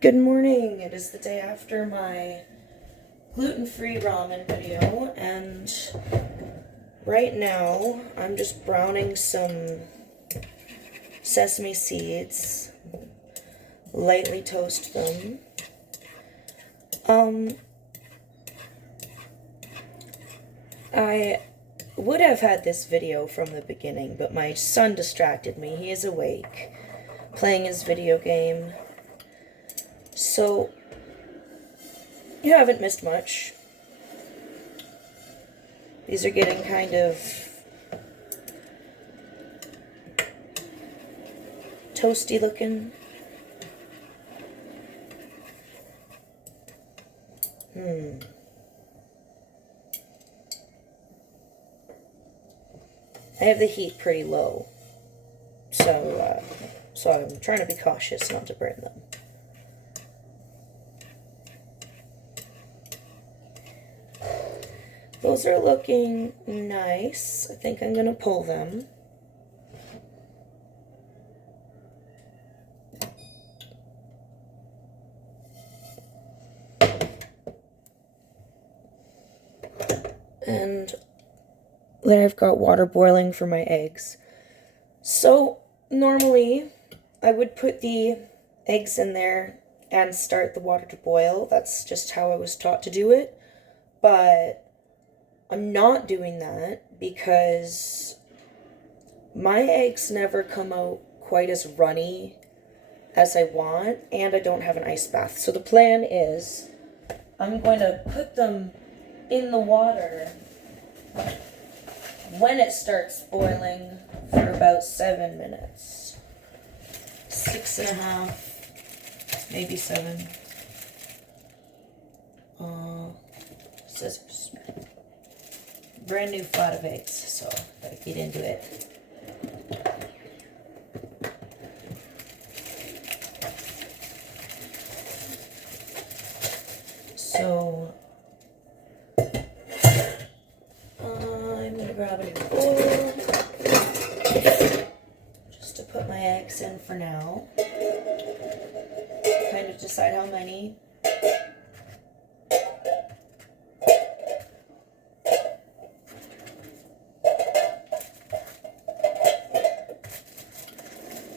Good morning. It is the day after my gluten-free ramen video, and right now I'm just browning some sesame seeds, lightly toast them. I would have had this video from the beginning, but my son distracted me. He is awake, playing his video game. So, you haven't missed much. These are getting kind of toasty looking. I have the heat pretty low, so I'm trying to be cautious not to burn them. Those are looking nice. I think I'm gonna pull them. And there I've got water boiling for my eggs. So normally I would put the eggs in there and start the water to boil. That's just how I was taught to do it. But I'm not doing that because my eggs never come out quite as runny as I want, and I don't have an ice bath. So the plan is I'm going to put them in the water when it starts boiling for about 7 minutes. 6.5, maybe 7. Scissors. Brand new flat of eggs, so gotta get into it. So I'm gonna grab a new bowl just to put my eggs in for now. Kind of decide how many.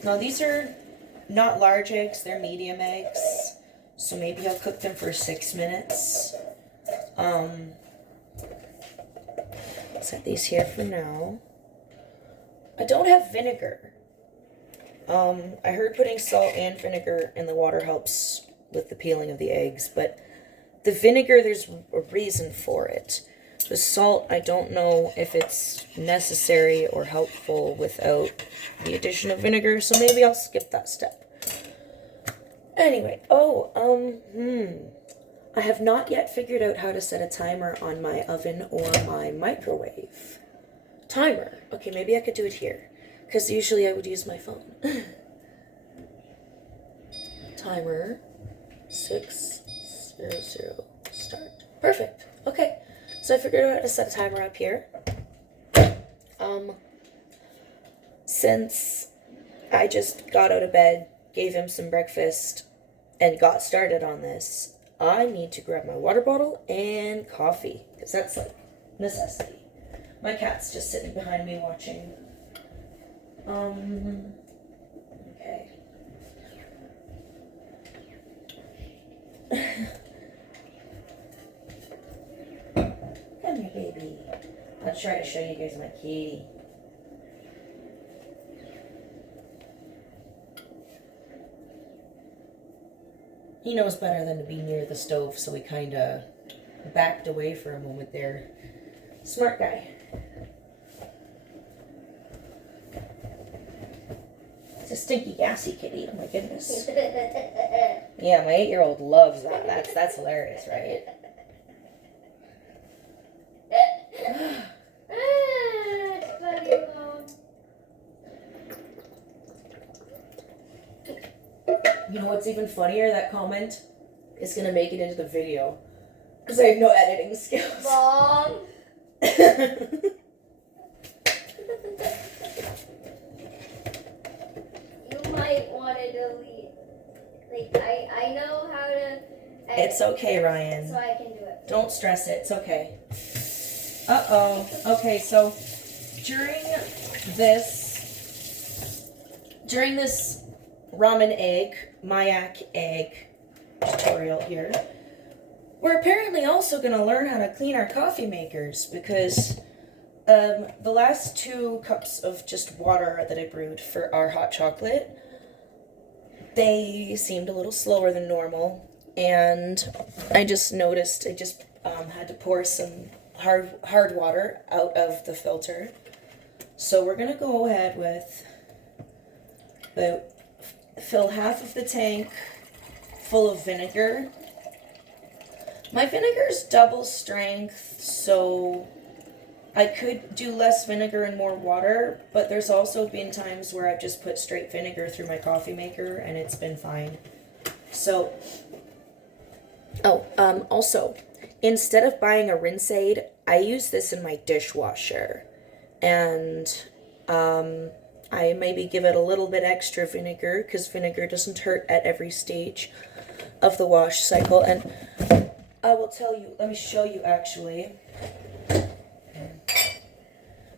Now these are not large eggs, they're medium eggs, so maybe I'll cook them for 6 minutes. Set these here for now. I don't have vinegar. I heard putting salt and vinegar in the water helps with the peeling of the eggs, but the vinegar, there's a reason for it. The salt, I don't know if it's necessary or helpful without the addition of vinegar, so maybe I'll skip that step. Anyway, I have not yet figured out how to set a timer on my oven or my microwave. Timer. Okay, maybe I could do it here, because usually I would use my phone. Timer, 6:00, start. Perfect. Okay. So I figured out how to set a timer up here. Since I just got out of bed, gave him some breakfast, and got started on this, I need to grab my water bottle and coffee, because that's like necessity. My cat's just sitting behind me watching. Okay. Come here, baby. I'll try to show you guys my kitty. He knows better than to be near the stove, so he kind of backed away for a moment there. Smart guy. It's a stinky, gassy kitty. Oh my goodness. Yeah, my 8-year-old loves that. That's hilarious, right? You know what's even funnier? That comment is going to make it into the video. Because I have no editing skills. Mom! You might want to delete Like, I know how to... It's okay, Ryan. So I can do it. Don't stress it. It's okay. Uh-oh. Okay, so during this ramen egg, Mayak egg tutorial here, we're apparently also going to learn how to clean our coffee makers because the last 2 cups of just water that I brewed for our hot chocolate, they seemed a little slower than normal, and I just noticed I just had to pour some hard water out of the filter. So we're going to go ahead with fill half of the tank full of vinegar. My vinegar is double strength, so I could do less vinegar and more water, but there's also been times where I've just put straight vinegar through my coffee maker and it's been fine. So, also, instead of buying a rinse aid, I use this in my dishwasher. And I maybe give it a little bit extra vinegar because vinegar doesn't hurt at every stage of the wash cycle. And I will tell you, let me show you actually.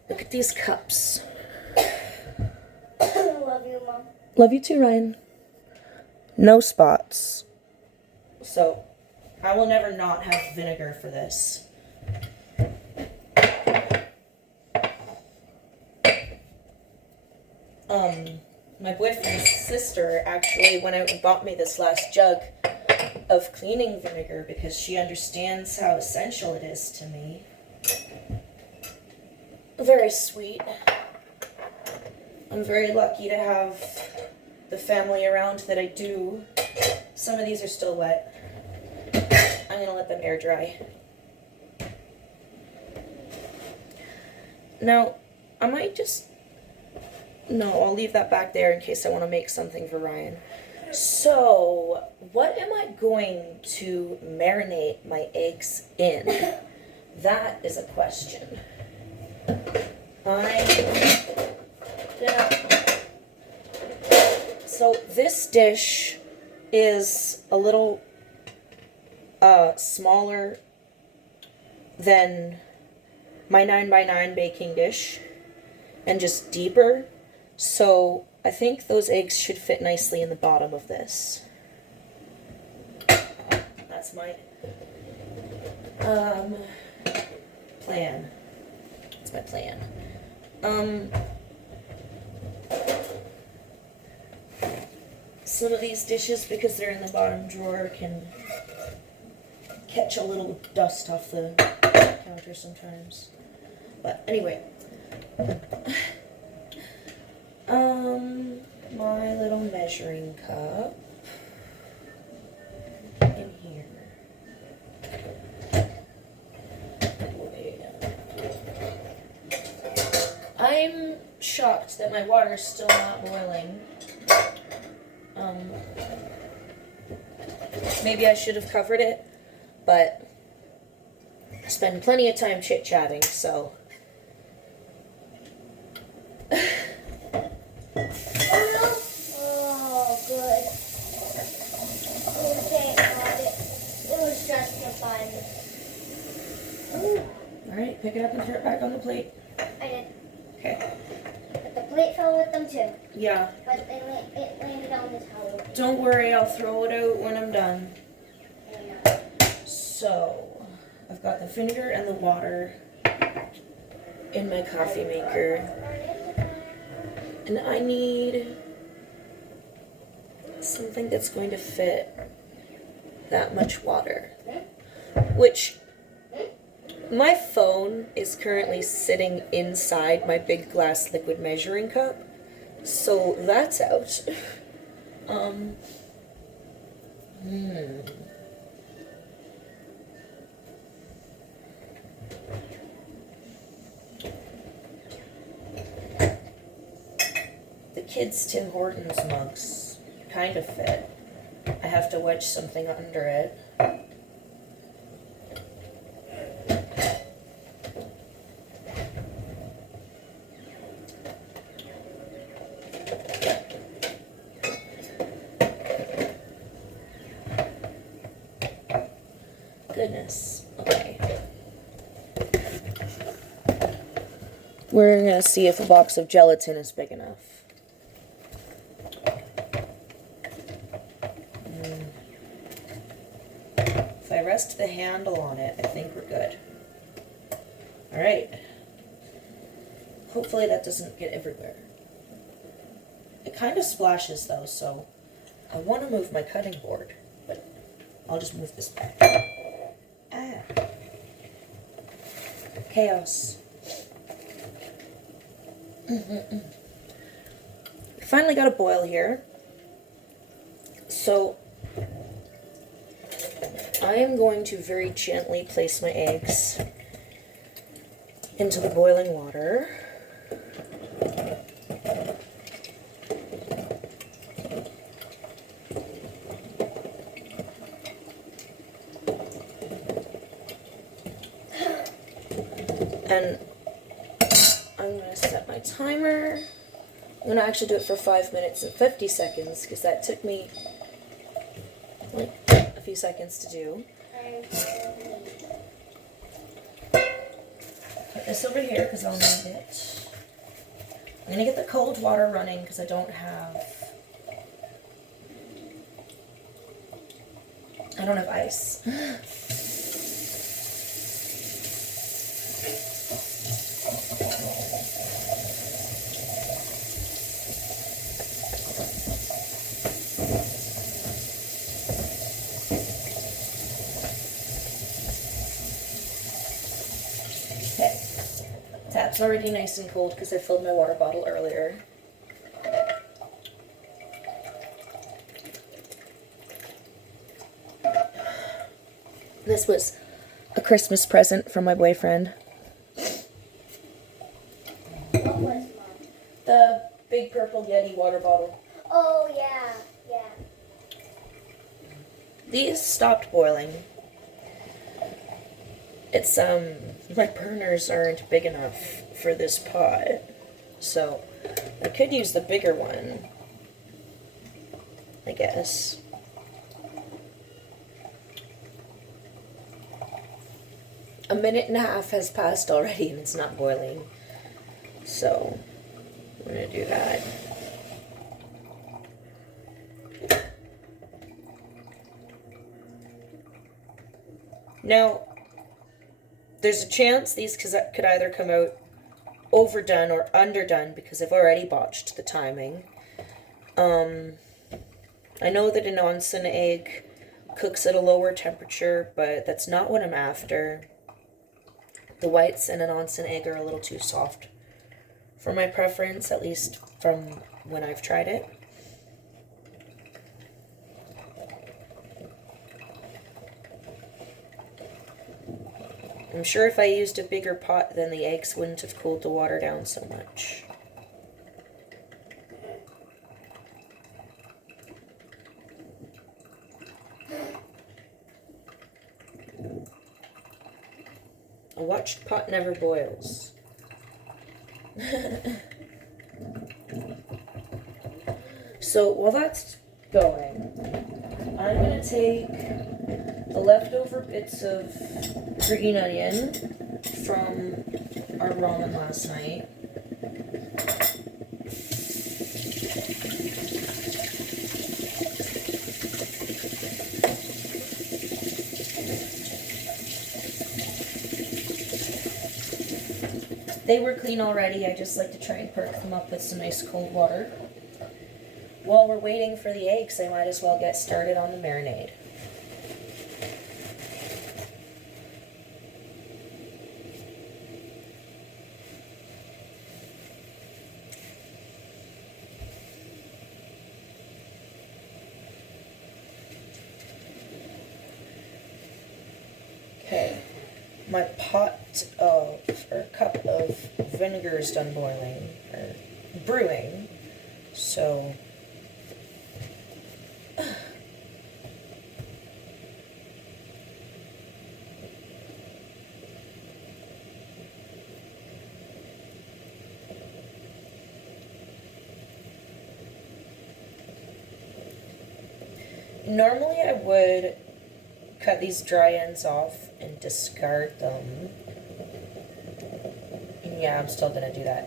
Look at these cups. Love you, Mom. Love you too, Ryan. No spots. So, I will never not have vinegar for this. My boyfriend's sister actually went out and bought me this last jug of cleaning vinegar because she understands how essential it is to me. Very sweet. I'm very lucky to have the family around that I do. Some of these are still wet. I'm going to let them air dry. Now, I might just... No, I'll leave that back there in case I want to make something for Ryan. So, what am I going to marinate my eggs in? That is a question. So this dish is a little smaller than my 9x9 baking dish and just deeper. So I think those eggs should fit nicely in the bottom of this. That's my plan. That's my plan. Some of these dishes, because they're in the bottom drawer, can catch a little dust off the counter sometimes. But anyway, my little measuring cup in here. I'm shocked that my water is still not boiling. Maybe I should have covered it, but I spend plenty of time chit-chatting, so. Oh, good. Okay, got it. It was just for fun. Alright, pick it up and throw it back on the plate. I did. Okay. But the plate fell with them too. Yeah. But it landed on the towel. Don't worry, I'll throw it out when I'm done. So, I've got the vinegar and the water in my coffee maker. And I need something that's going to fit that much water. Which, my phone is currently sitting inside my big glass liquid measuring cup. So that's out. The kids' Tim Hortons mugs kind of fit. I have to wedge something under it. goodness. Okay. We're going to see if a box of gelatin is big enough. If I rest the handle on it, I think we're good. Alright. Hopefully that doesn't get everywhere. It kind of splashes though, so I want to move my cutting board, but I'll just move this back. Ah. Chaos. Finally got a boil here. So I am going to very gently place my eggs into the boiling water. And I'm going to set my timer. I'm going to actually do it for 5 minutes and 50 seconds because that took me like a few seconds to do. Put this over here because I'll need it. I'm going to get the cold water running because I don't have ice. Okay, tap's already nice and cold because I filled my water bottle earlier. This was a Christmas present from my boyfriend. What was, Mom? The big purple Yeti water bottle. Oh, yeah, yeah. These stopped boiling. It's, my burners aren't big enough for this pot. So, I could use the bigger one, I guess. A minute and a half has passed already and it's not boiling. So, we're gonna do that. Now, there's a chance these could either come out overdone or underdone because I've already botched the timing. I know that an onsen egg cooks at a lower temperature, but that's not what I'm after. The whites in an onsen egg are a little too soft for my preference, at least from when I've tried it. I'm sure if I used a bigger pot, then the eggs wouldn't have cooled the water down so much. A watched pot never boils. So while that's going, I'm going to take the leftover bits of green onion from our ramen last night. They were clean already, I just like to try and perk them up with some nice cold water. While we're waiting for the eggs, I might as well get started on the marinade. Okay, my cup of vinegar is done boiling, or brewing, so normally I would cut these dry ends off and discard them. And yeah, I'm still gonna do that.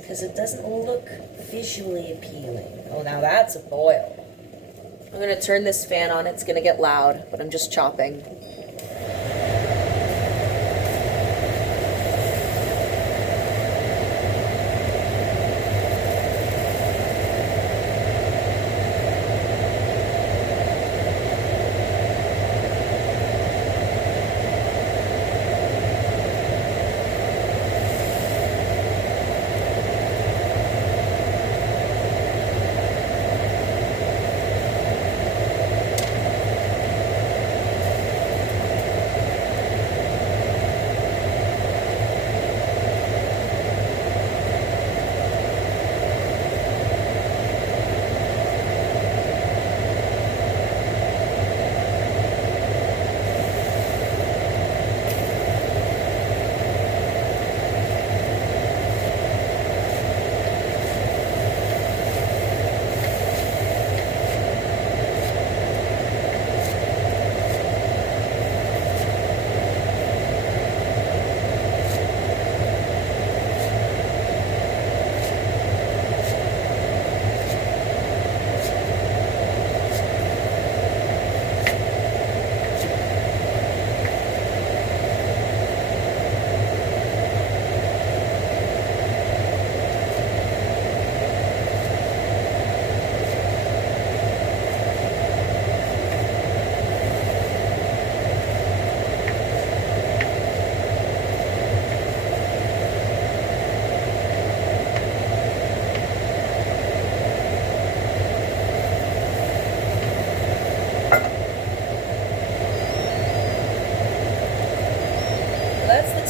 Because it doesn't look visually appealing. Oh, now that's a boil. I'm gonna turn this fan on. It's gonna get loud, but I'm just chopping.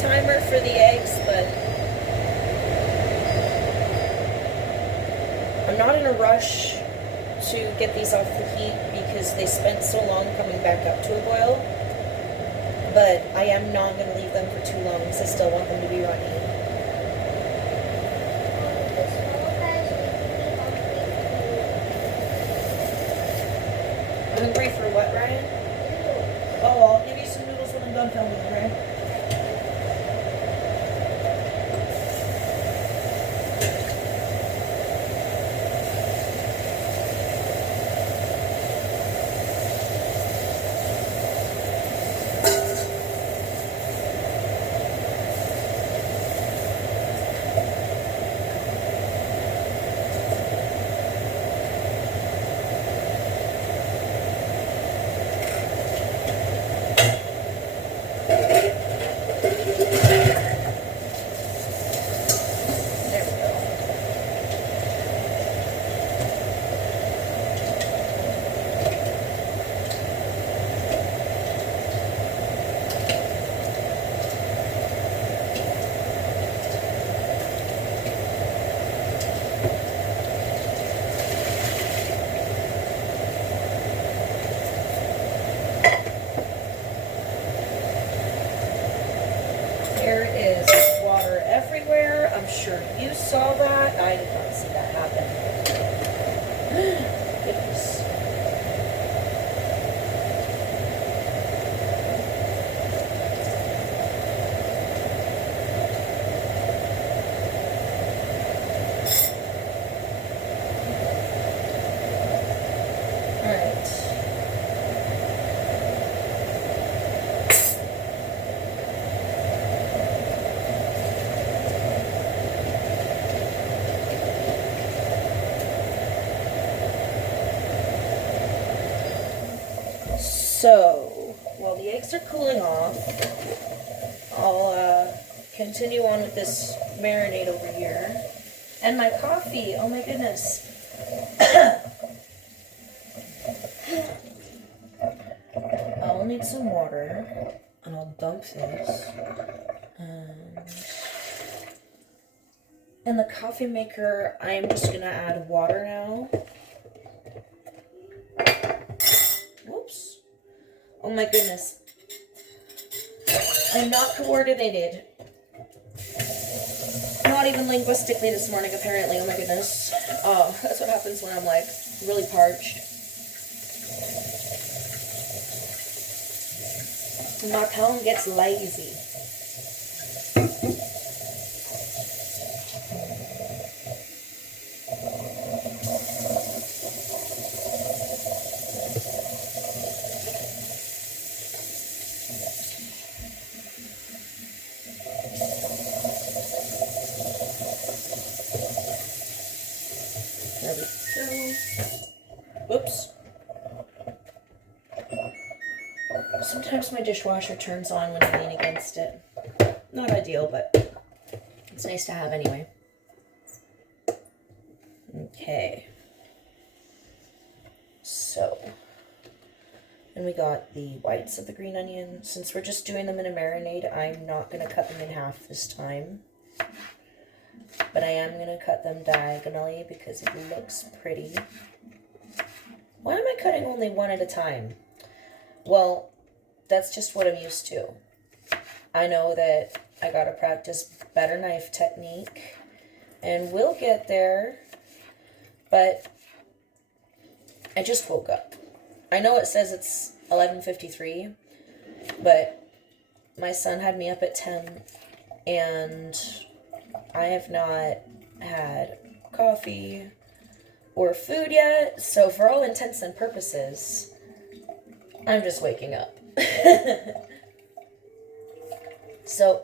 Timer for the eggs, but I'm not in a rush to get these off the heat because they spent so long coming back up to a boil. But I am not going to leave them for too long because I still want them to be runny. Hungry for what, Ryan? Oh, I'll give you some noodles when I'm done filming, okay? There is water everywhere. I'm sure you saw that. I did not see that happen. Goodness. So, while the eggs are cooling off, I'll continue on with this marinade over here. And my coffee, oh my goodness. I'll need some water, and I'll dump this. In the coffee maker, I am just gonna add water now. Whoops. Oh my goodness. I'm not coordinated. Not even linguistically this morning, apparently. Oh my goodness. Oh, that's what happens when I'm like really parched. My palm gets lazy. There we go. Whoops. Sometimes my dishwasher turns on when I lean against it. Not ideal, but it's nice to have anyway. Okay. So, and we got the whites of the green onion. Since we're just doing them in a marinade, I'm not going to cut them in half this time. But I am going to cut them diagonally because it looks pretty. Why am I cutting only one at a time? Well, that's just what I'm used to. I know that I got to practice better knife technique, and we'll get there, but I just woke up. I know it says it's 11:53, but my son had me up at 10, and I have not had coffee or food yet, so for all intents and purposes, I'm just waking up. So,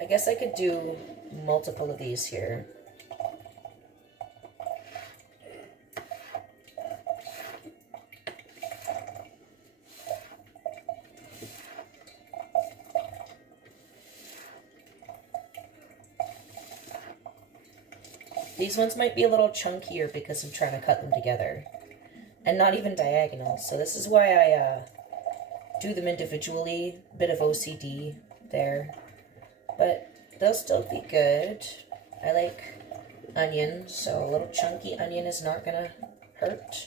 I guess I could do multiple of these here. These ones might be a little chunkier because I'm trying to cut them together. And not even diagonal. So this is why I do them individually. Bit of OCD there. But they'll still be good. I like onion, so a little chunky onion is not going to hurt.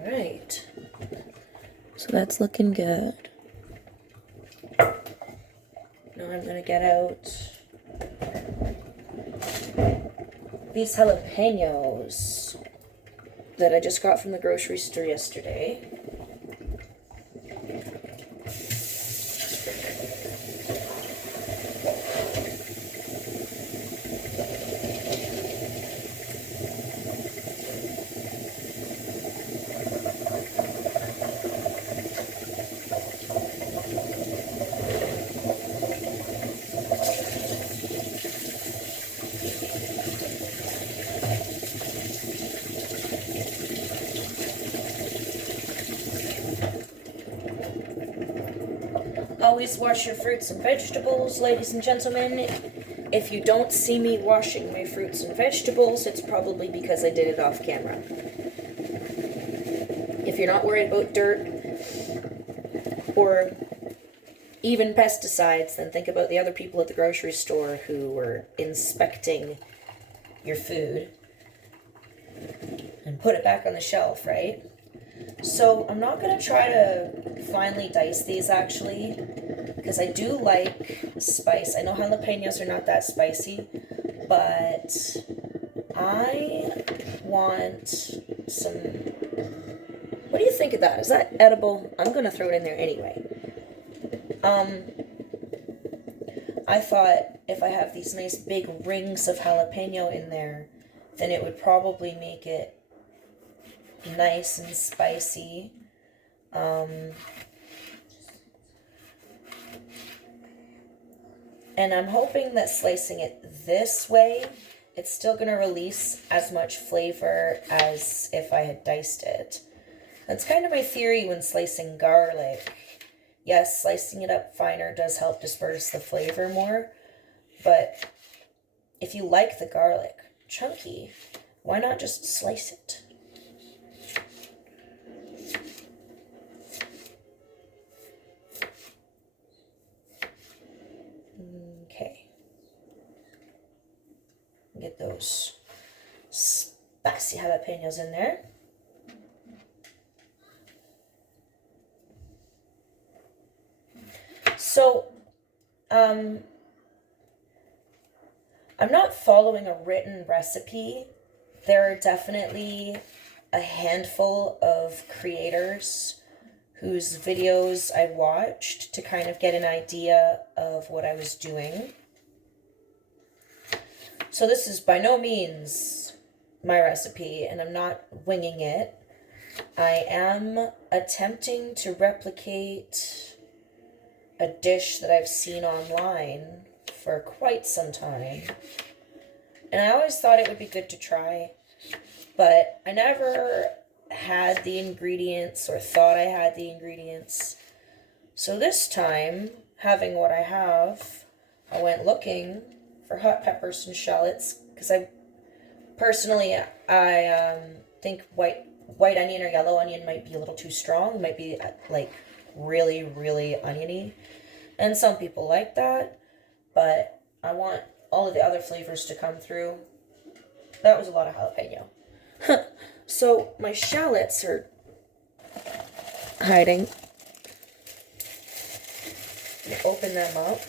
Alright, so that's looking good. Now I'm going to get out these jalapeños that I just got from the grocery store yesterday. Always wash your fruits and vegetables, ladies and gentlemen. If you don't see me washing my fruits and vegetables, it's probably because I did it off camera. If you're not worried about dirt or even pesticides, then think about the other people at the grocery store who were inspecting your food and put it back on the shelf, right? So I'm not going to try to finely dice these actually, because I do like spice. I know jalapenos are not that spicy, but I want some What do you think of that? Is that edible? I'm gonna throw it in there anyway. I thought if I have these nice big rings of jalapeno in there, then it would probably make it nice and spicy. And I'm hoping that slicing it this way, it's still going to release as much flavor as if I had diced it. That's kind of my theory when slicing garlic. Yes, slicing it up finer does help disperse the flavor more, but if you like the garlic chunky, why not just slice it? Okay. Get those spicy jalapenos in there. So, I'm not following a written recipe. There are definitely a handful of creators whose videos I watched to kind of get an idea of what I was doing. So this is by no means my recipe, and I'm not winging it. I am attempting to replicate a dish that I've seen online for quite some time. And I always thought it would be good to try, but I never had the ingredients or thought I had the ingredients. So this time, having what I have, I went looking for hot peppers and shallots, because I think white onion or yellow onion might be a little too strong. It might be like really, really oniony. And some people like that, but I want all of the other flavors to come through. That was a lot of jalapeno. So my shallots are hiding. Open them up.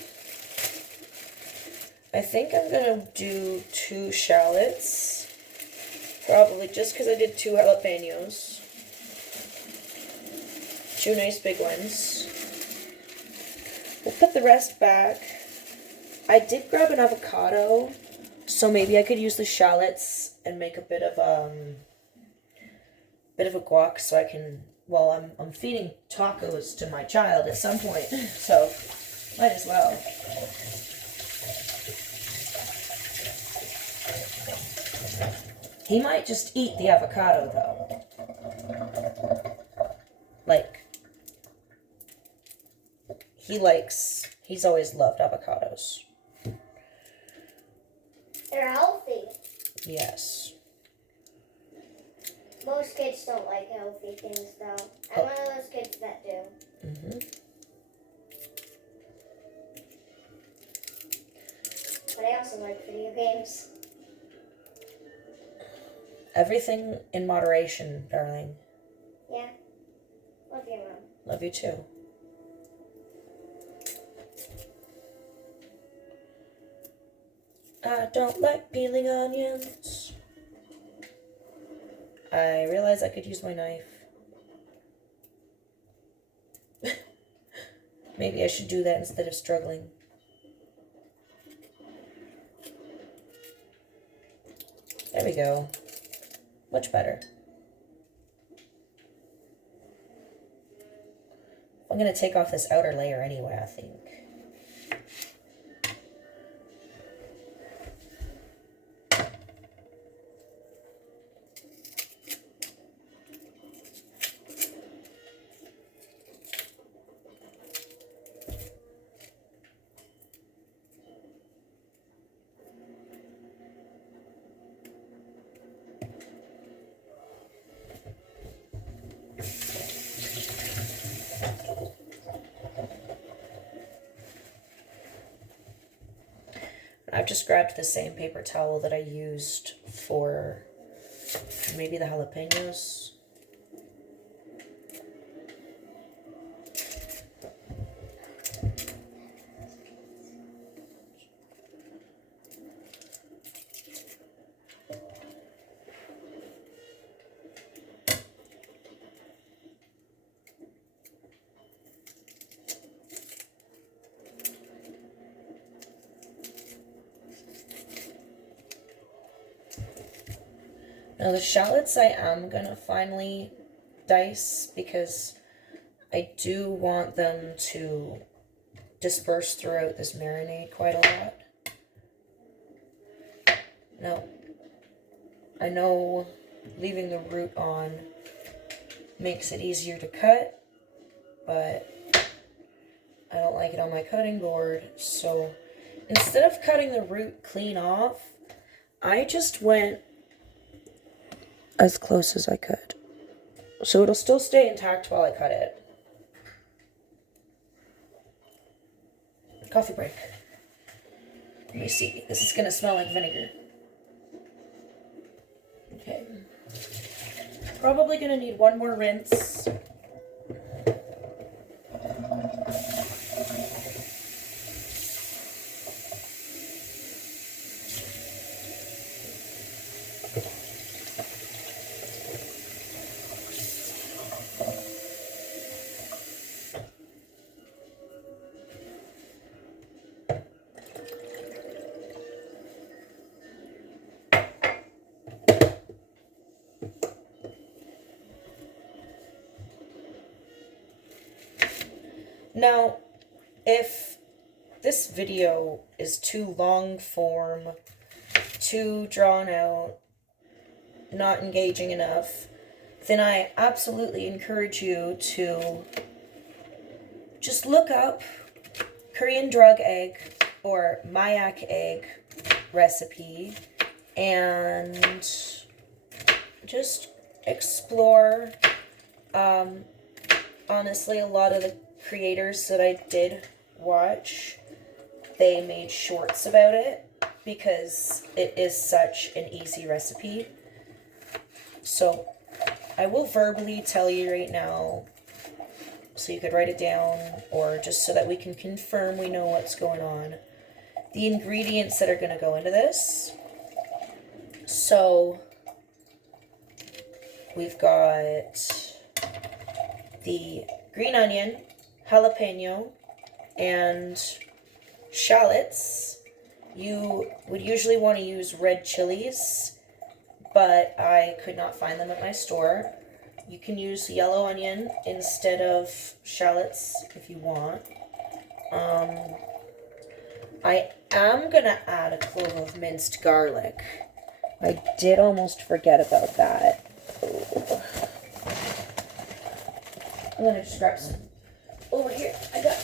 I think I'm gonna do 2 shallots. Probably just because I did 2 jalapenos. 2 nice big ones. We'll put the rest back. I did grab an avocado, so maybe I could use the shallots and make a bit of a guac, so I can. Well, I'm feeding tacos to my child at some point, so might as well. He might just eat the avocado though. Like, he's always loved avocados. They're healthy. Yes. Most kids don't like healthy things, though. I'm one of those kids that do. Mm-hmm. But I also like video games. Everything in moderation, darling. Yeah. Love you, Mom. Love you too. I don't like peeling onions. I realized I could use my knife. Maybe I should do that instead of struggling. There we go. Much better. I'm going to take off this outer layer anyway, I think. I've just grabbed the same paper towel that I used for maybe the jalapenos. Now the shallots I am gonna finally dice because I do want them to disperse throughout this marinade quite a lot. Now, I know leaving the root on makes it easier to cut, but I don't like it on my cutting board, so instead of cutting the root clean off, I just went as close as I could. So it'll still stay intact while I cut it. Coffee break. Let me see. This is gonna smell like vinegar. Okay. Probably gonna need one more rinse. Now, if this video is too long form, too drawn out, not engaging enough, then I absolutely encourage you to just look up Korean drug egg or Mayak egg recipe and just explore. Honestly, a lot of the creators that I did watch, they made shorts about it because it is such an easy recipe. So I will verbally tell you right now so you could write it down, or just so that we can confirm we know what's going on, the ingredients that are going to go into this. So we've got the green onion, jalapeño, and shallots. You would usually want to use red chilies, but I could not find them at my store. You can use yellow onion instead of shallots if you want. I am going to add a clove of minced garlic. I did almost forget about that. Oh. I'm going to just grab some over here. I got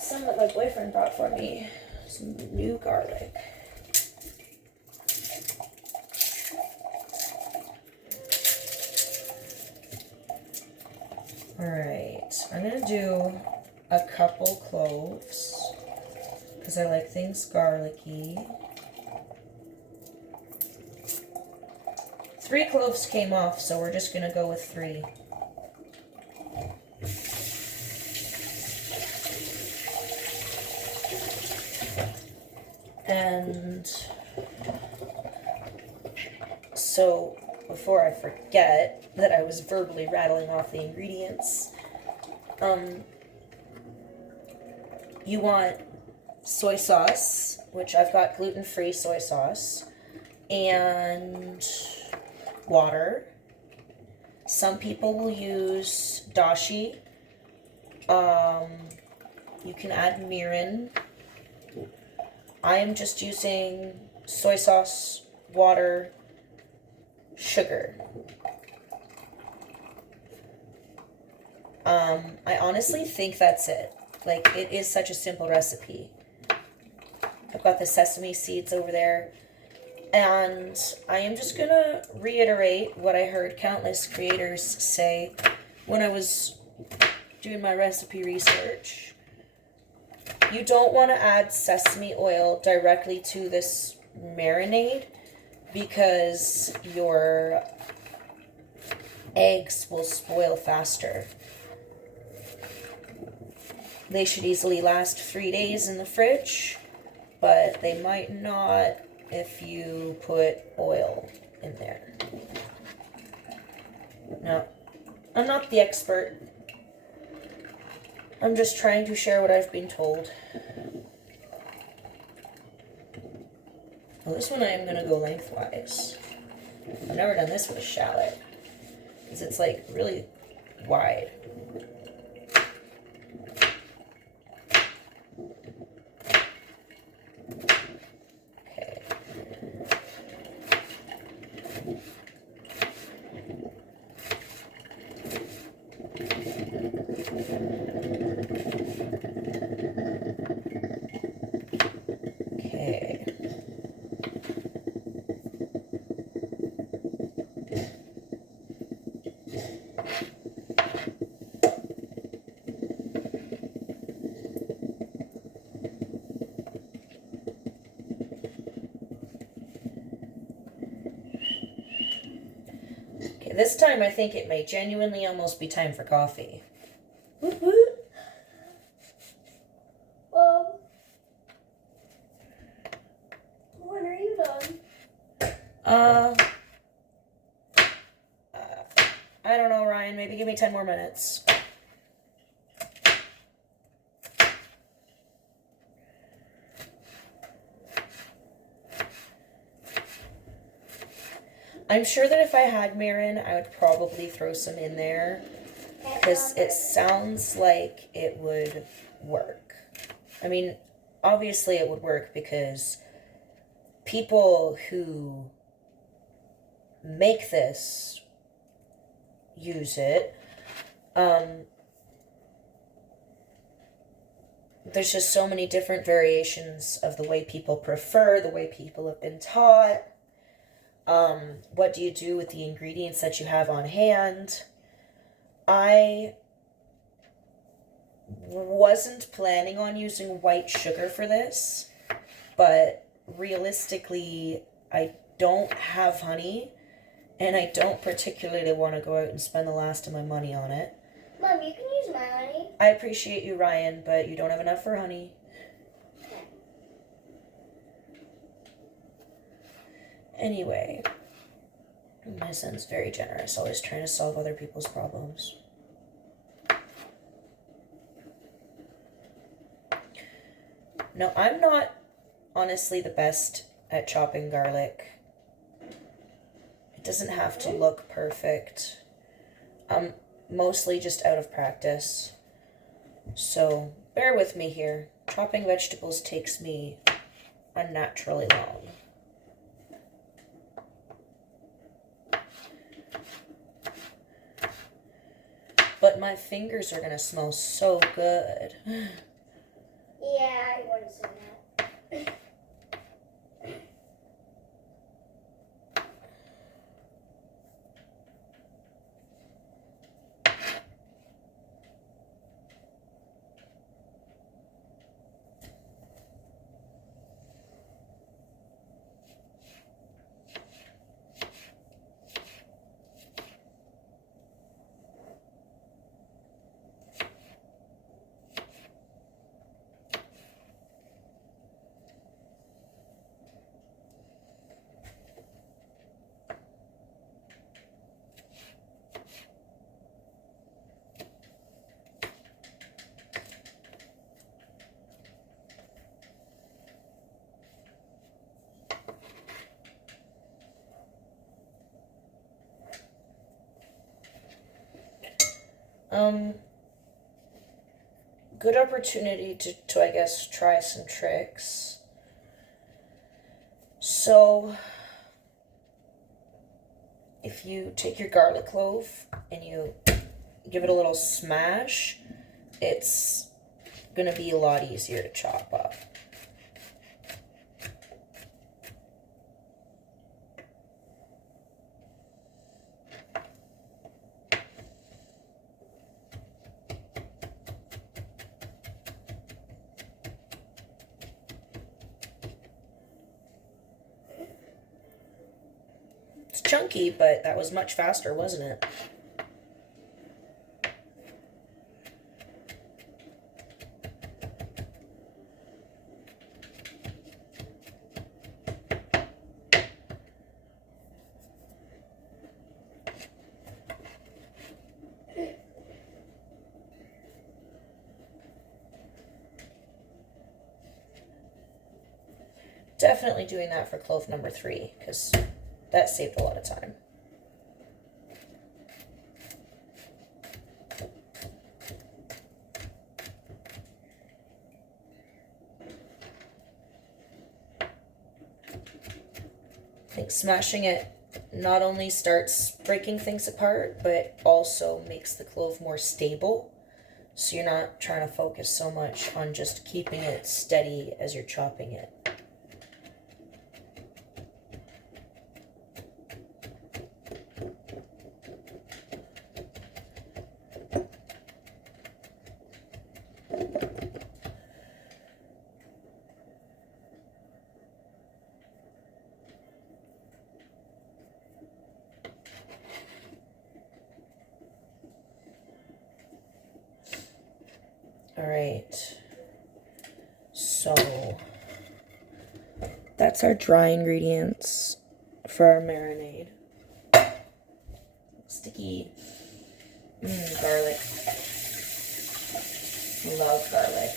some that my boyfriend brought for me. Some new garlic. Alright, I'm going to do a couple cloves because I like things garlicky. 3 cloves came off, so we're just going to go with 3. And so, before I forget that I was verbally rattling off the ingredients, you want soy sauce, which I've got gluten-free soy sauce, and water. Some people will use dashi. You can add mirin. I am just using soy sauce, water, sugar. I honestly think that's it. Like, it is such a simple recipe. I've got the sesame seeds over there. And I am just gonna reiterate what I heard countless creators say when I was doing my recipe research. You don't want to add sesame oil directly to this marinade because your eggs will spoil faster. They should easily last 3 days in the fridge, but they might not if you put oil in there. Now, I'm not the expert. I'm just trying to share what I've been told. Well, this one I am going to go lengthwise. I've never done this with a shallot because it's like really wide. Okay. Okay. Okay, this time I think it may genuinely almost be time for coffee. Woot woot. When are you done? I don't know, Ryan. Maybe give me 10 more minutes. I'm sure that if I had mirin, I would probably throw some in there because it sounds like it would work. I mean, obviously it would work because people who make this use it. There's just so many different variations of the way people prefer, the way people have been taught. What do you do with the ingredients that you have on hand? I wasn't planning on using white sugar for this, but realistically, I don't have honey, and I don't particularly want to go out and spend the last of my money on it. Mom, you can use my honey. I appreciate you, Ryan, but you don't have enough for honey. Okay. Anyway, my son's very generous, always trying to solve other people's problems. No, I'm not honestly the best at chopping garlic. It doesn't have to look perfect. I'm mostly just out of practice. So bear with me here. Chopping vegetables takes me unnaturally long. But my fingers are gonna smell so good. Yeah, I want to say that. Good opportunity to I guess, try some tricks. So, if you take your garlic clove and you give it a little smash, it's gonna be a lot easier to chop up. It's chunky, but that was much faster, wasn't it? Definitely doing that for clove number 3, because that saved a lot of time. I think smashing it not only starts breaking things apart, but also makes the clove more stable. So you're not trying to focus so much on just keeping it steady as you're chopping it. All right, so that's our dry ingredients for our marinade. Sticky garlic. Love garlic.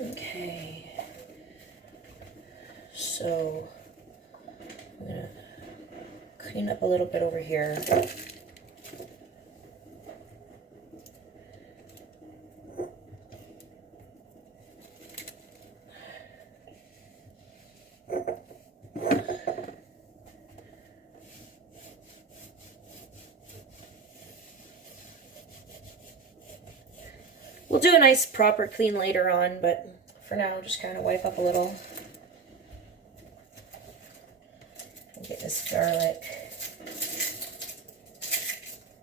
Okay, so I'm gonna clean up a little bit over here. We'll do a nice proper clean later on, but for now, just kind of wipe up a little. Get this garlic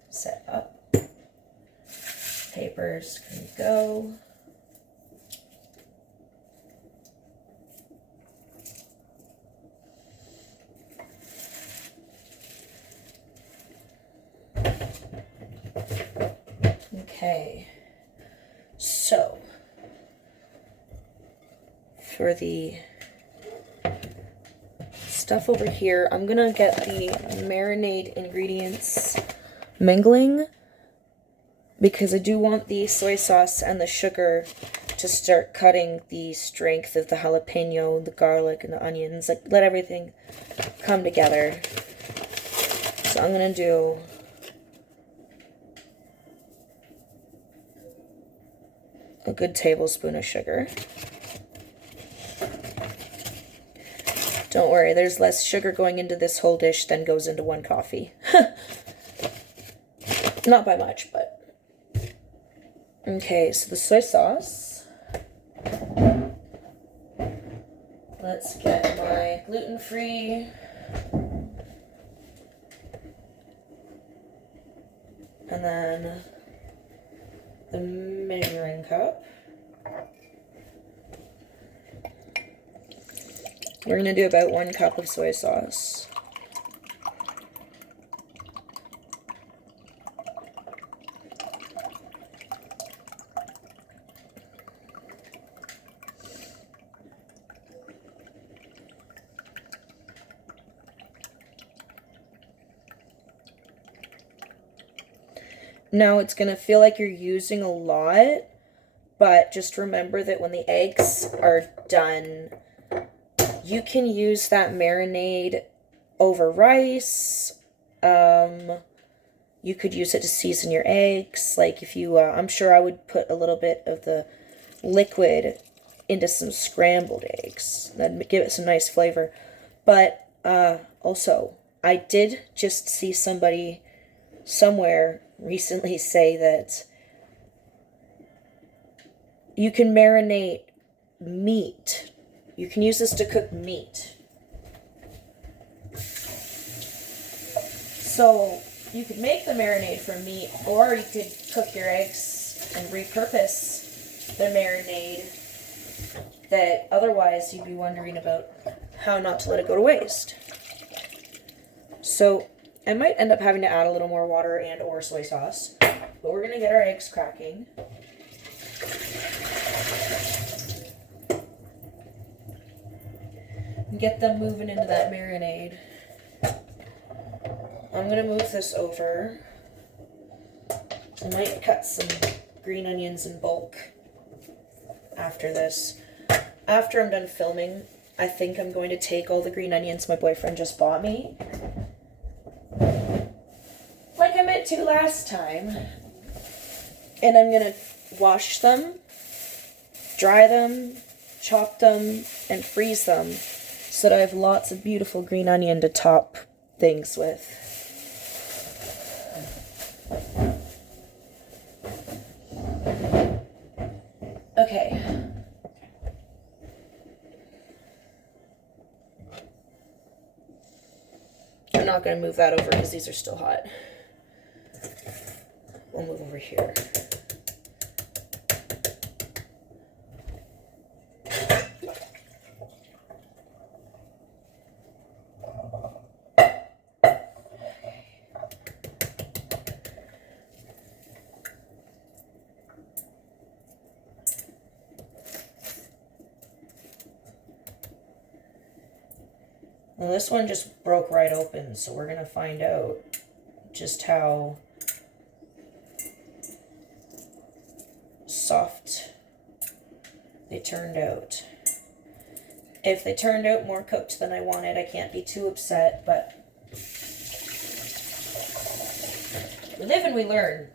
set up. Papers can go. Okay. So, for the stuff over here, I'm gonna get the marinade ingredients mingling because I do want the soy sauce and the sugar to start cutting the strength of the jalapeno, the garlic, and the onions. Like, let everything come together. So I'm gonna do a good tablespoon of sugar. Don't worry, there's less sugar going into this whole dish than goes into one coffee. Not by much, but... Okay, so the soy sauce. Let's get my gluten-free. And then the measuring cup. We're going to do about 1 cup of soy sauce. Now it's going to feel like you're using a lot, but just remember that when the eggs are done, you can use that marinade over rice. You could use it to season your eggs. Like if you, I'm sure I would put a little bit of the liquid into some scrambled eggs. That'd give it some nice flavor. But also, I did just see somebody somewhere recently say that you can marinate meat. You can use this to cook meat. So you could make the marinade from meat, or you could cook your eggs and repurpose the marinade that otherwise you'd be wondering about how not to let it go to waste. So I might end up having to add a little more water and or soy sauce, but we're going to get our eggs cracking. And get them moving into that marinade. I'm gonna move this over. I might cut some green onions in bulk after this. After I'm done filming, I think I'm going to take all the green onions my boyfriend just bought me, like I meant to last time, and I'm gonna wash them, dry them, chop them, and freeze them so that I have lots of beautiful green onion to top things with. Okay. I'm not going to move that over because these are still hot. We'll move over here. Well, this one just broke right open, so we're going to find out just how soft they turned out. If they turned out more cooked than I wanted, I can't be too upset, but we live and we learn.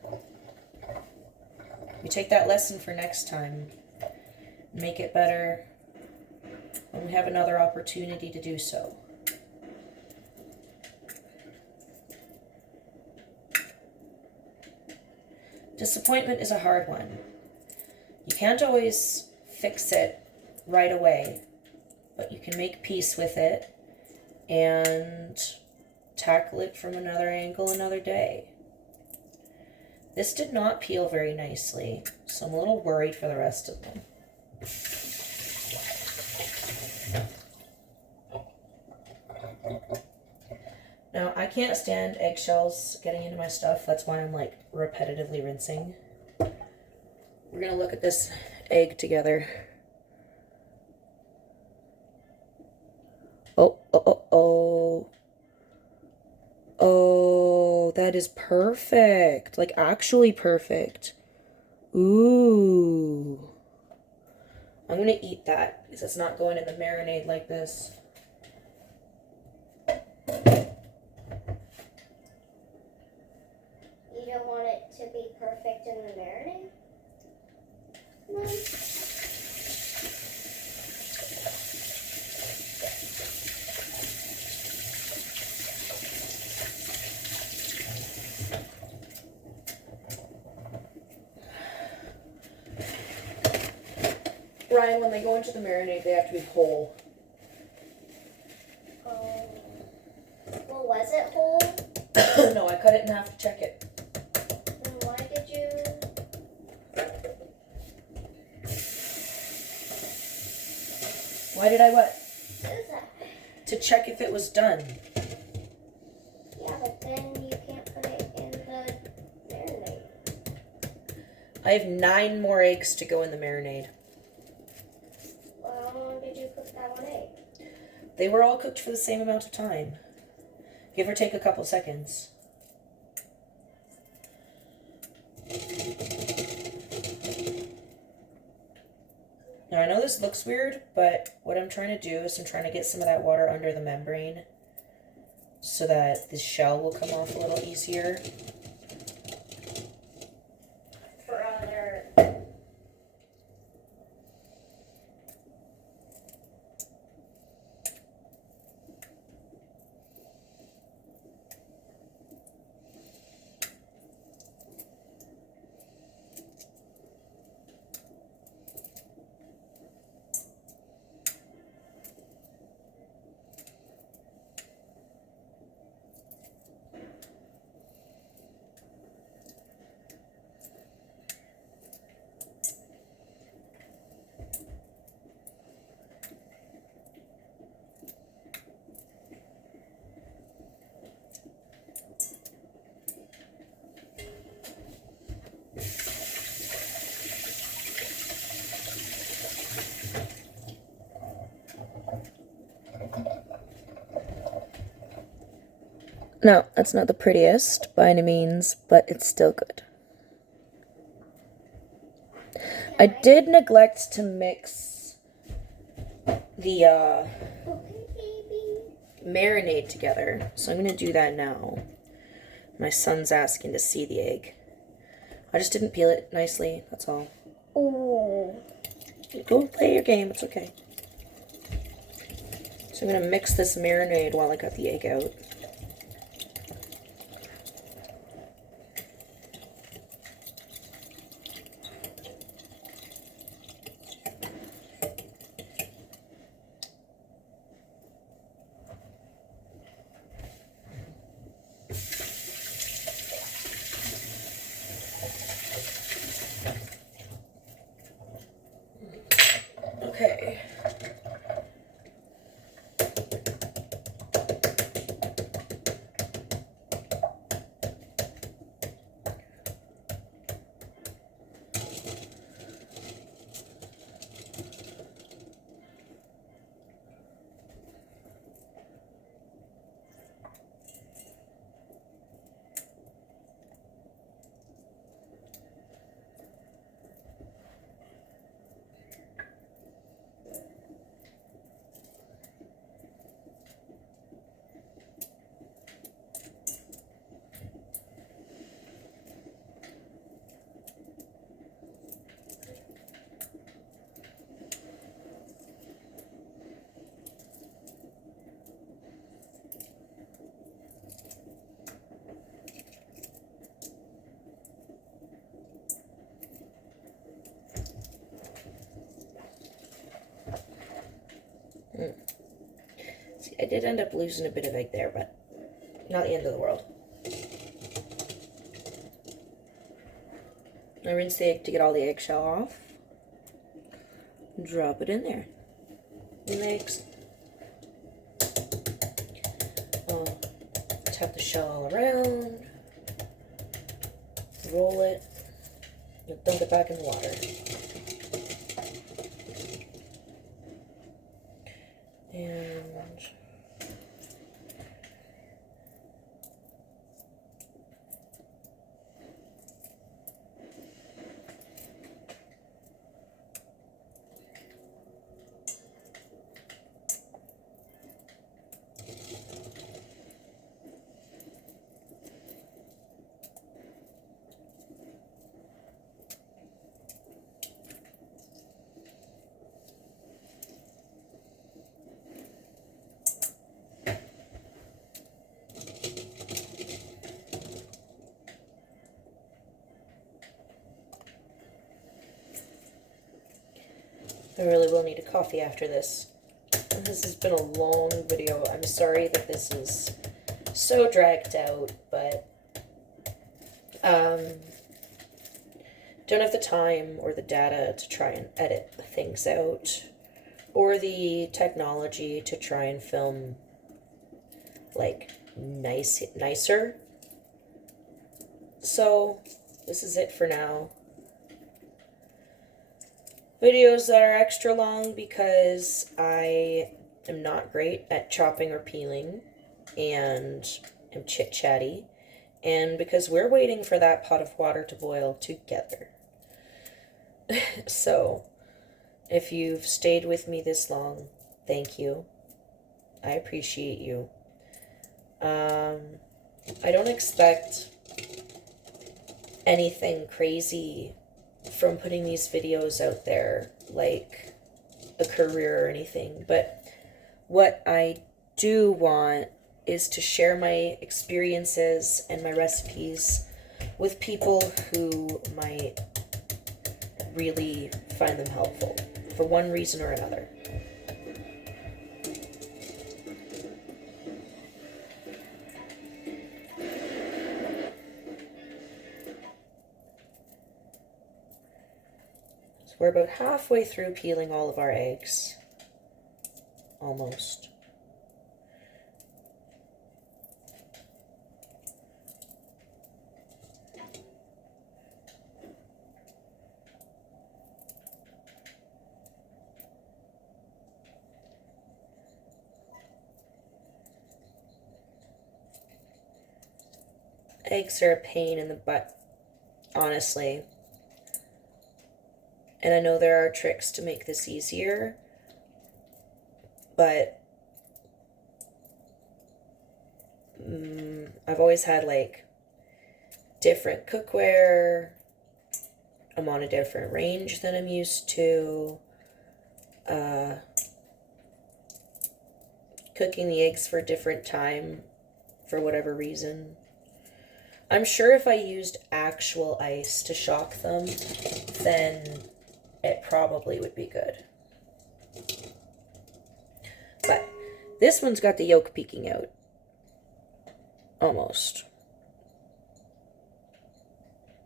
We take that lesson for next time, make it better when we have another opportunity to do so. Disappointment is a hard one. You can't always fix it right away, but you can make peace with it and tackle it from another angle another day. This did not peel very nicely, so I'm a little worried for the rest of them. Now, I can't stand eggshells getting into my stuff. That's why I'm like repetitively rinsing. We're gonna look at this egg together. Oh, that is perfect. Like actually perfect. Ooh. I'm gonna eat that because it's not going in the marinade like this. You don't want it to be perfect in the marinade? No. Ryan, when they go into the marinade, they have to be whole. Well, was it whole? No, I cut it in half to check it. Then why did you? Why did I what? Do that? To check if it was done. Yeah, but then you can't put it in the marinade. I have 9 more eggs to go in the marinade. Well, how long did you cook that one egg? They were all cooked for the same amount of time. Give or take a couple seconds. Now I know this looks weird, but what I'm trying to do is I'm trying to get some of that water under the membrane so that the shell will come off a little easier. For other. No, that's not the prettiest by any means, but it's still good. I did neglect to mix the Okay, baby. marinade together, so I'm going to do that now. My son's asking to see the egg. I just didn't peel it nicely, that's all. Oh. Go play your game, it's okay. So I'm going to mix this marinade while I got the egg out. Okay. See, I did end up losing a bit of egg there, but not the end of the world. I rinse the egg to get all the eggshell off. Drop it in there. Mix. Tap the shell all around. Roll it. And dump it back in the water. And I really will need a coffee after this. This has been a long video. I'm sorry that this is so dragged out, but don't have the time or the data to try and edit things out, or the technology to try and film like nicer. So this is it for now. Videos that are extra long because I am not great at chopping or peeling and am chit-chatty, and because we're waiting for that pot of water to boil together. So if you've stayed with me this long, thank you. I appreciate you. I don't expect anything crazy from putting these videos out there, like a career or anything, but what I do want is to share my experiences and my recipes with people who might really find them helpful for one reason or another. We're about halfway through peeling all of our eggs. Almost. Eggs are a pain in the butt, honestly. And I know there are tricks to make this easier, but I've always had like different cookware. I'm on a different range than I'm used to. Cooking the eggs for a different time for whatever reason. I'm sure if I used actual ice to shock them, then it probably would be good. But this one's got the yolk peeking out. Almost.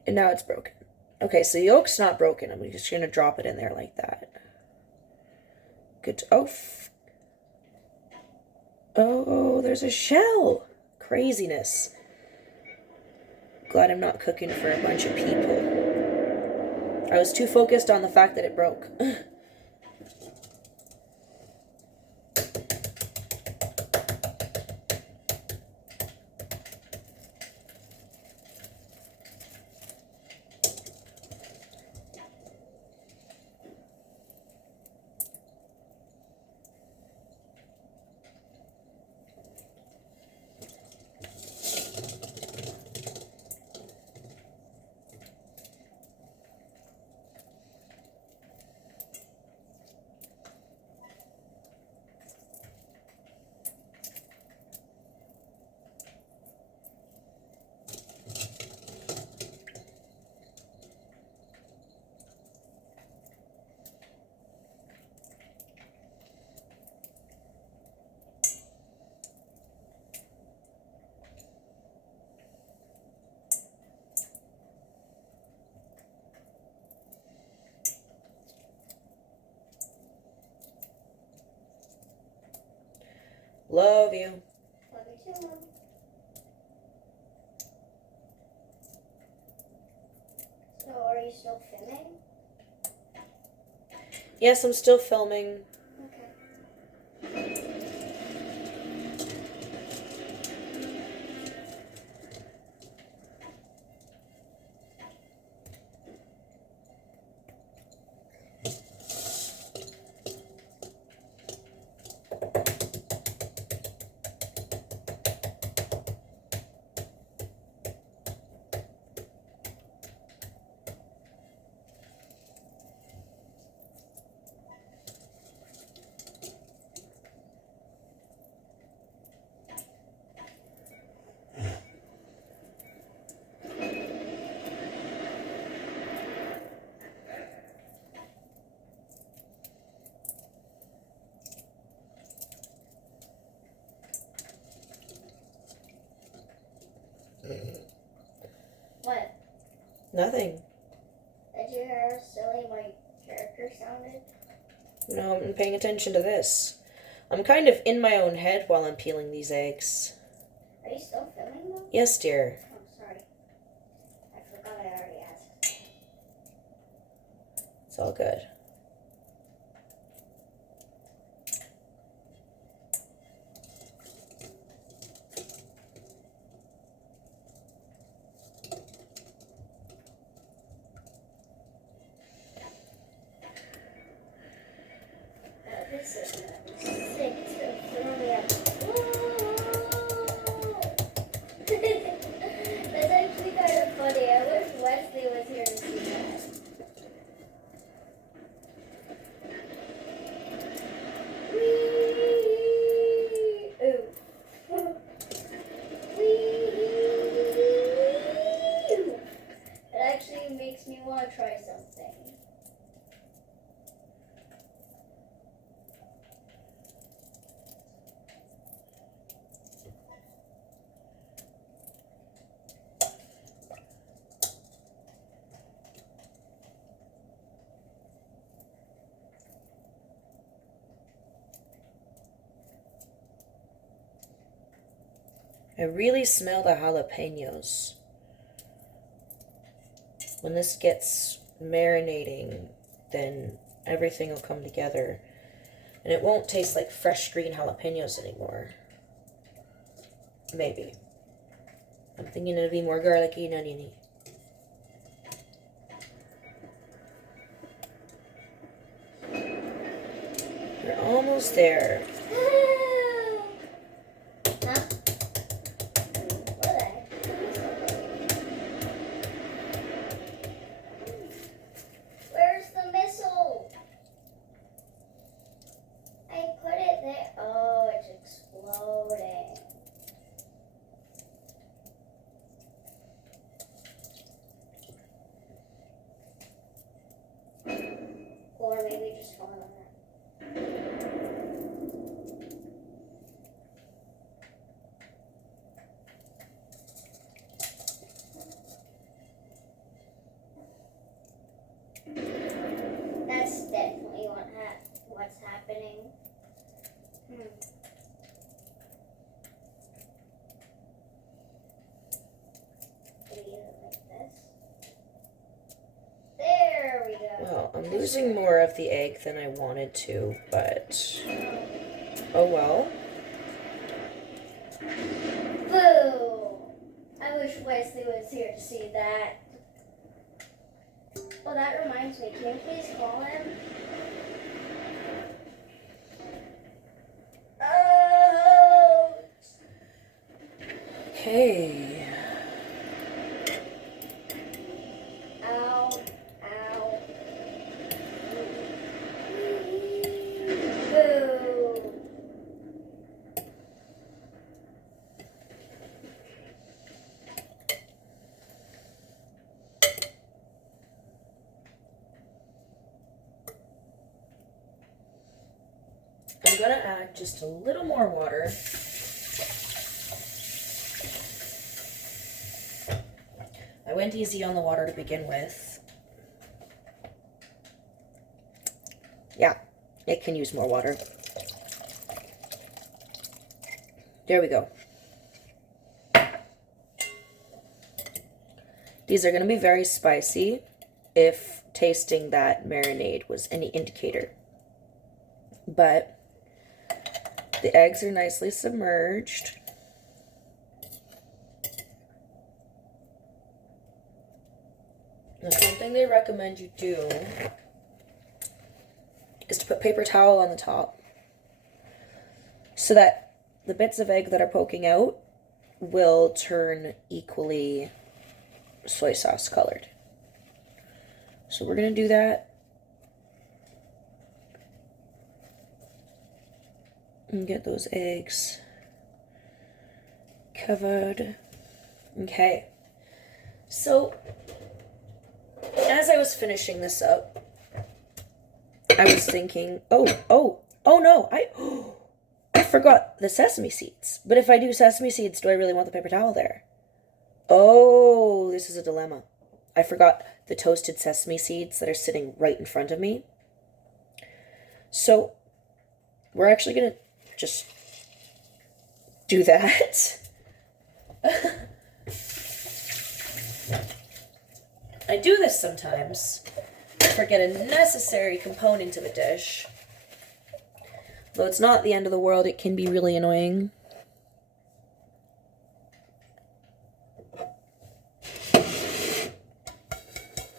And now it's broken. Okay, so the yolk's not broken. I'm just going to drop it in there like that. Good. Oh, there's a shell. Craziness. Glad I'm not cooking for a bunch of people. I was too focused on the fact that it broke. Love you. Love you too, Mom. So, are you still filming? Yes, I'm still filming. Okay. What? Nothing. Did you hear how silly my character sounded? No, I'm paying attention to this. I'm kind of in my own head while I'm peeling these eggs. Are you still filming though? Yes, dear. Oh, sorry. I forgot I already asked. It's all good. This is sick. It's gonna throw me up. Whoa! That's actually kind of funny. I wish Wesley was here to see that. Whee! Ooh. Whee! It actually makes me want to try something. I really smell the jalapeños. When this gets marinating, then everything will come together. And it won't taste like fresh green jalapeños anymore. Maybe. I'm thinking it'll be more garlicky and oniony. We're almost there. Huh? Where's the missile? I put it there. Oh, it's exploding. Or maybe just fall on that. That's definitely what's happening. Maybe like this. There we go. Well, I'm losing more of the egg than I wanted to, but oh well. Boo! I wish Wesley was here to see that. Oh, that reminds me. Can you please call him? Oh! Okay. Ow. Ow. Boo! I'm gonna add just a little more water. I went easy on the water to begin with. Yeah, it can use more water. There we go. These are gonna be very spicy if tasting that marinade was any indicator. But the eggs are nicely submerged. Now, something they recommend you do is to put paper towel on the top so that the bits of egg that are poking out will turn equally soy sauce colored. So we're going to do that. And get those eggs covered. Okay. So, as I was finishing this up, I was thinking, oh no, I forgot the sesame seeds. But if I do sesame seeds, do I really want the paper towel there? Oh, this is a dilemma. I forgot the toasted sesame seeds that are sitting right in front of me. So, we're actually going to just do that. I do this sometimes. I forget a necessary component of a dish. Though it's not the end of the world, it can be really annoying.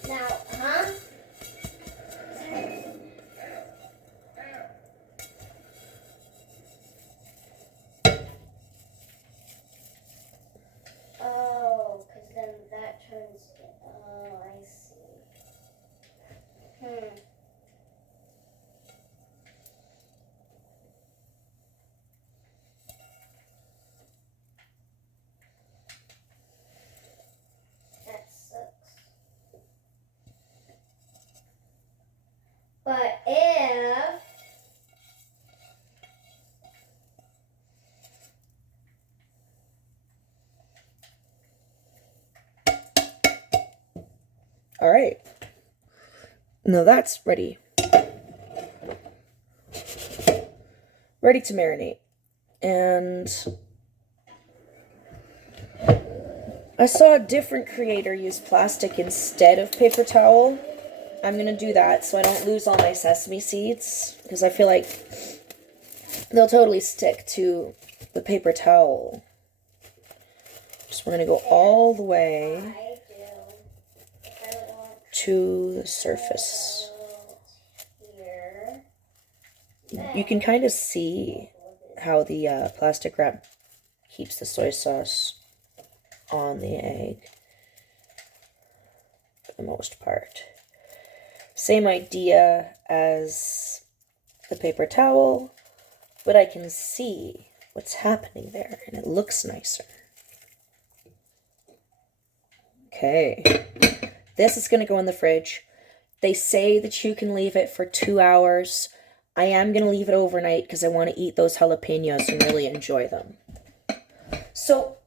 Now, huh? Oh, because then that turns. Oh, I see. That sucks. But if All right. Now that's ready. Ready to marinate. And I saw a different creator use plastic instead of paper towel. I'm going to do that so I don't lose all my sesame seeds, because I feel like they'll totally stick to the paper towel. So we're going to go all the way to the surface. You can kind of see how the plastic wrap keeps the soy sauce on the egg for the most part. Same idea as the paper towel, but I can see what's happening there and it looks nicer. Okay, this is going to go in the fridge. They say that you can leave it for 2 hours. I am going to leave it overnight because I want to eat those jalapeños and really enjoy them. So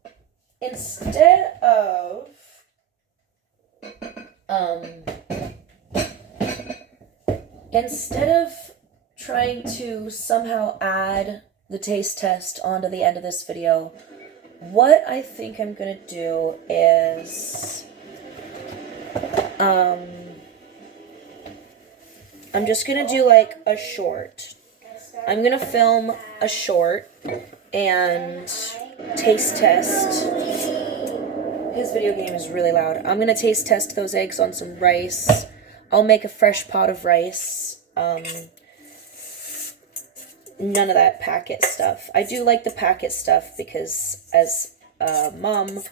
instead of trying to somehow add the taste test onto the end of this video, what I think I'm going to do is I'm just going to do like a short. I'm going to film a short and taste test. His video game is really loud. I'm going to taste test those eggs on some rice. I'll make a fresh pot of rice. None of that packet stuff. I do like the packet stuff because as a mom,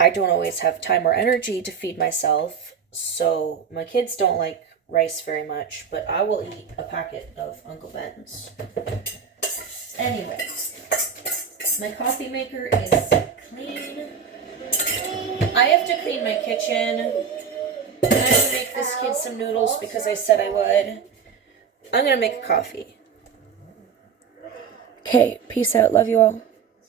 I don't always have time or energy to feed myself. So my kids don't like rice very much, but I will eat a packet of Uncle Ben's. Anyway, my coffee maker is clean. I have to clean my kitchen. I'm going to make this kid some noodles because I said I would. I'm going to make a coffee. Okay, peace out. Love you all.